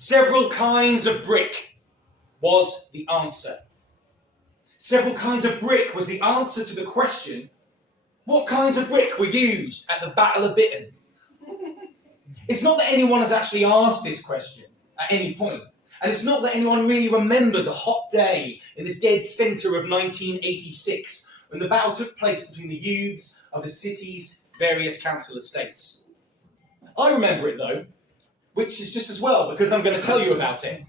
Several kinds of brick was the answer. Several kinds of brick was the answer to the question, what kinds of brick were used at the Battle of Bitton? It's not that anyone has actually asked this question at any point, and it's not that anyone really remembers a hot day in the dead centre of 1986 when the battle took place between the youths of the city's various council estates. I remember it though, which is just as well because I'm going to tell you about it.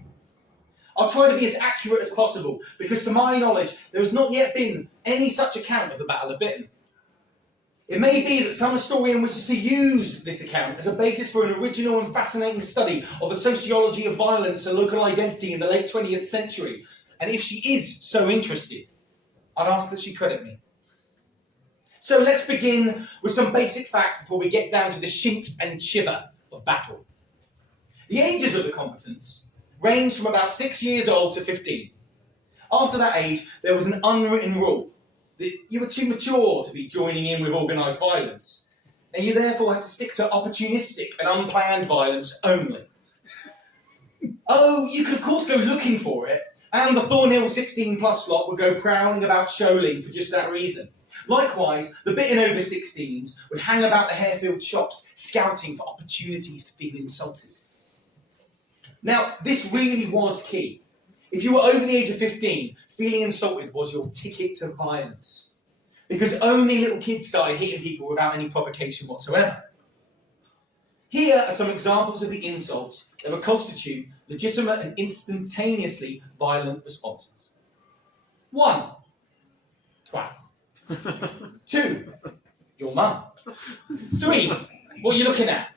I'll try to be as accurate as possible because to my knowledge there has not yet been any such account of the Battle of Bitton. It may be that some historian wishes to use this account as a basis for an original and fascinating study of the sociology of violence and local identity in the late 20th century, and if she is so interested, I'd ask that she credit me. So let's begin with some basic facts before we get down to the shint and shiver of battle. The ages of the combatants ranged from about 6 years old to 15. After that age, there was an unwritten rule that you were too mature to be joining in with organised violence, and you therefore had to stick to opportunistic and unplanned violence only. Oh, you could of course go looking for it, and the Thornhill 16 plus slot would go prowling about Sholing for just that reason. Likewise, the Bitton over 16s would hang about the Harefield shops, scouting for opportunities to feel insulted. Now, this really was key. If you were over the age of 15, feeling insulted was your ticket to violence, because only little kids started hitting people without any provocation whatsoever. Here are some examples of the insults that would constitute legitimate and instantaneously violent responses. 1. Twat. 2. Your mum. 3. What are you looking at?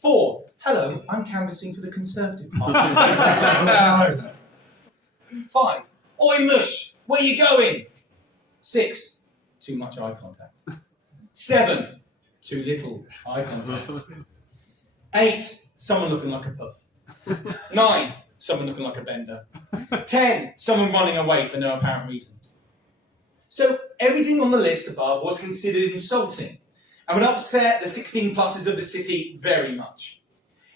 4. Hello, I'm canvassing for the Conservative Party. 5. Oi mush, where you going? 6. Too much eye contact. 7. Too little eye contact. 8. Someone looking like a puff. 9. Someone looking like a bender. 10. Someone running away for no apparent reason. So everything on the list above was considered insulting and would upset the 16 pluses of the city very much.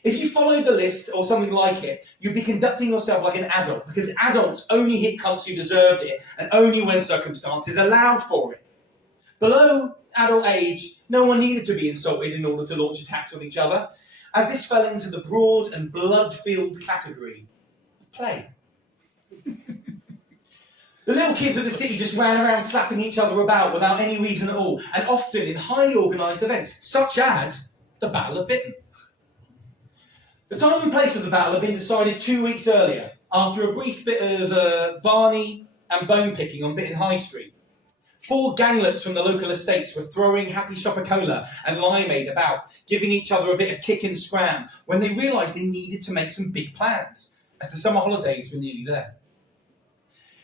If you followed the list or something like it, you'd be conducting yourself like an adult, because adults only hit cunts who deserved it and only when circumstances allowed for it. Below adult age, no one needed to be insulted in order to launch attacks on each other, as this fell into the broad and blood-filled category of play. The little kids of the city just ran around slapping each other about without any reason at all, and often in highly organised events, such as the Battle of Bitton. The time and place of the battle had been decided 2 weeks earlier, after a brief bit of Barney and bone picking on Bitton High Street. 4 ganglets from the local estates were throwing Happy Shopper Cola and limeade about, giving each other a bit of kick and scram, when they realised they needed to make some big plans, as the summer holidays were nearly there.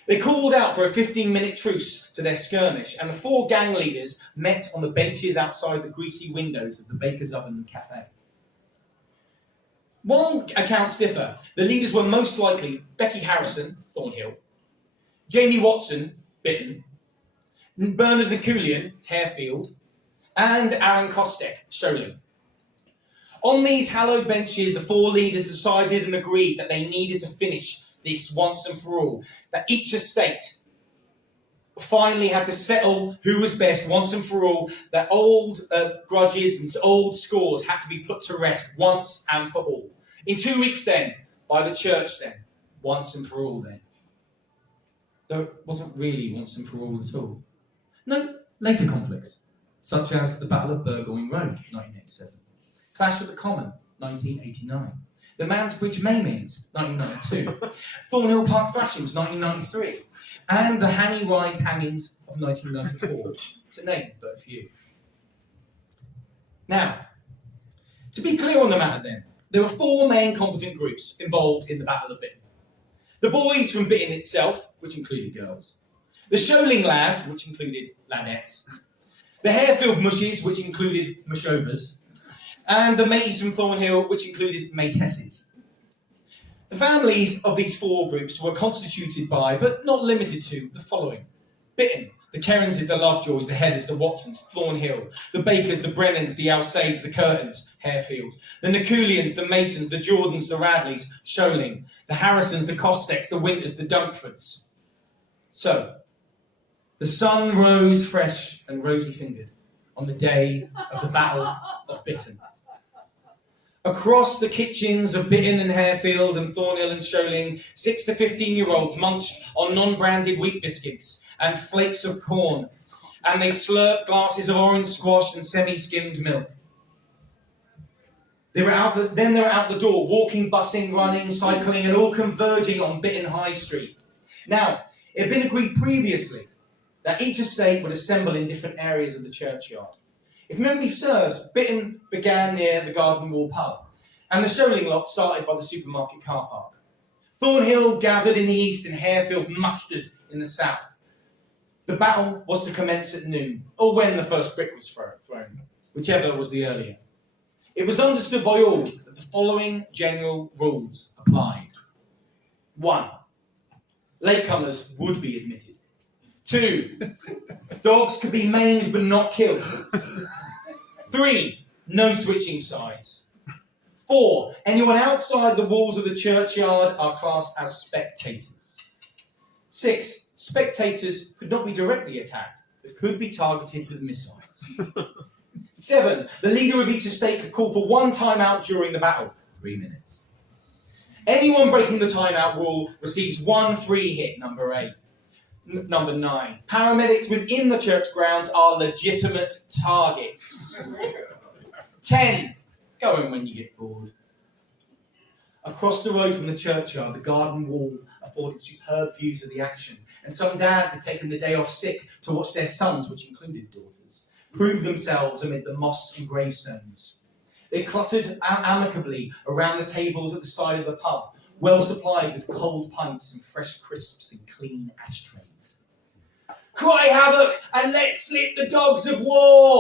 They called out for a 15-minute truce to their skirmish, and the 4 gang leaders met on the benches outside the greasy windows of the Baker's Oven and Cafe. While accounts differ, the leaders were most likely Becky Harrison, Thornhill, Jamie Watson, Bitton, Bernard Niculian, Harefield, and Aaron Kostek, Sholing. On these hallowed benches, the 4 leaders decided and agreed that they needed to finish this once and for all, that each estate finally had to settle who was best once and for all, that old grudges and old scores had to be put to rest once and for all. In 2 weeks then, by the church then, once and for all then. Though it wasn't really once and for all at all. No, later conflicts, such as the Battle of Burgoyne Road, 1987, Clash at the Common, 1989, the Mansbridge Maimings, 1992, Thornhill Park Thrashings, 1993, and the Hanny Rise Hangings of 1994, to name but a few. Now, to be clear on the matter then, there were 4 main combatant groups involved in the Battle of Bitton. The boys from Bitton itself, which included girls, the Sholing lads, which included ladettes, the Harefield mushes, which included mushovers, and the mates from Thornhill, which included matesses. The families of these 4 groups were constituted by, but not limited to, the following. Bitton, The Kerrinses, the Lovejoys, the Heathers, the Watsons, Thornhill, the Bakers, the Brennans, the Alsaids, the Curtins, Harefield, the Niculians, the Masons, the Jordans, the Radleys, Sholing, the Harrisons, the Costecks, the Winters, the Dumfords. So, the sun rose fresh and rosy-fingered on the day of the Battle of Bitton. Across the kitchens of Bitton and Harefield and Thornhill and Sholing, 6 to 15-year-olds munched on non-branded wheat biscuits and flakes of corn, and they slurped glasses of orange squash and semi-skimmed milk. They were out the door, walking, bussing, running, cycling, and all converging on Bitton High Street. Now, it had been agreed previously that each estate would assemble in different areas of the churchyard. If memory serves, Bitton began near the Garden Wall pub, and the Sholing lot started by the supermarket car park. Thornhill gathered in the east and Harefield mustered in the south. The battle was to commence at noon, or when the first brick was thrown, whichever was the earlier. It was understood by all that the following general rules applied. 1. Latecomers would be admitted. 2. Dogs could be maimed but not killed. 3. No switching sides. 4. Anyone outside the walls of the churchyard are classed as spectators. 6. Spectators could not be directly attacked, but could be targeted with missiles. 7. The leader of each estate could call for one timeout during the battle, 3 minutes. Anyone breaking the timeout rule receives one free hit, number 8. Number 9. Paramedics within the church grounds are legitimate targets. 10. Go in when you get bored. Across the road from the churchyard, the garden wall afforded superb views of the action, and some dads had taken the day off sick to watch their sons, which included daughters, prove themselves amid the moss and gravestones. They cluttered amicably around the tables at the side of the pub, well supplied with cold pints and fresh crisps and clean ashtrays. Cry havoc and let slip the dogs of war!